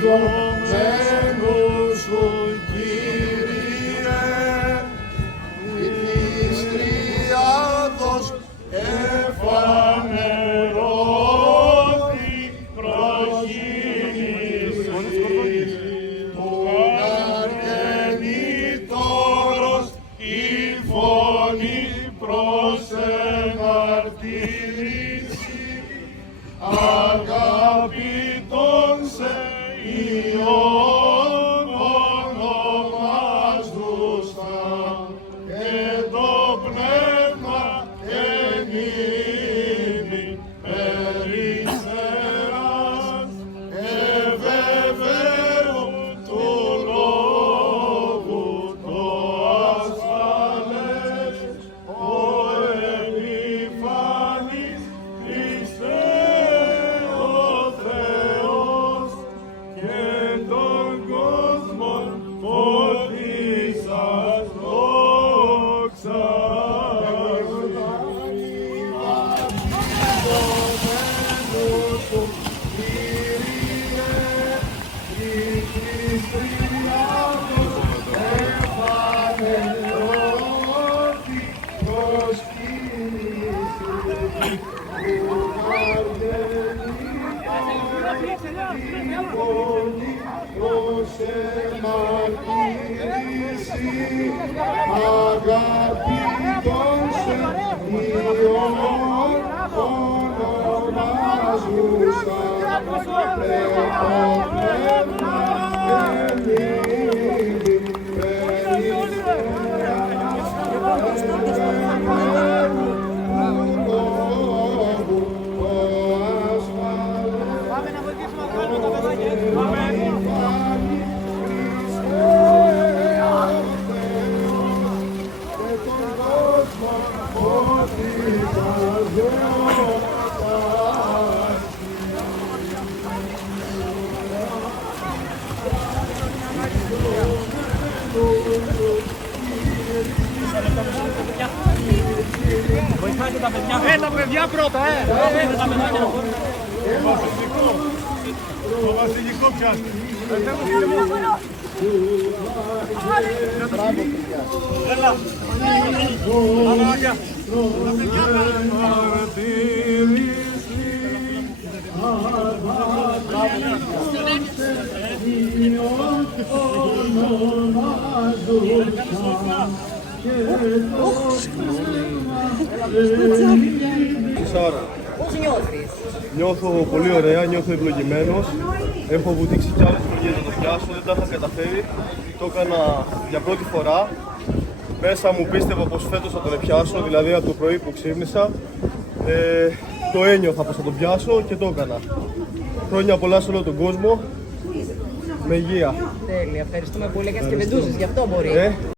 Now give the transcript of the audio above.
Ζωμένου σου, Κύριε, της Τριάδος εφανερώθη προχήνηση, που αρκενήτωρος η φωνή προς εμαρτύρηση, αγαπητόν σε Υιόν ονομάζουσα, και το πνεύμα ενήμη περιστεράς, ευεβαίου του λόγου το ασφαλές, ο επιφανής Χριστέ ο Θεός, και τον κόσμο φωτίσας δόξα. Αγαπητόν σε Υιόν ονομάζουσα, και το πνεύμα ενήμη περιστεράς, ευεβαίου του λόγου το ασφαλές. Πάμε να βοηθήσουμε να κάνουμε τα παιδάκια. Βοηθάτε τα παιδιά. Τα παιδιά πρώτα, τα παιδάκια. Το βασιλικό πιάστε. Μπράβο, παιδιά. Έλα. Αμάγια. Τα παιδιά Πώς νιώθεις? Νιώθω πολύ ωραία, νιώθω ευλογημένος. Έχω βουτήξει κι άλλες φορές να το πιάσω, δεν τα είχα καταφέρει. Το έκανα για πρώτη φορά. Μέσα μου πίστευα πως φέτος θα τον πιάσω, δηλαδή από το πρωί που ξύπνησα. Το ένιωθα πως θα τον πιάσω και το έκανα. Χρόνια πολλά σε όλο τον κόσμο. Με υγεία. Τέλεια, ευχαριστούμε πολύ. Έκανες και βεντούζες, γι' αυτό μπορεί.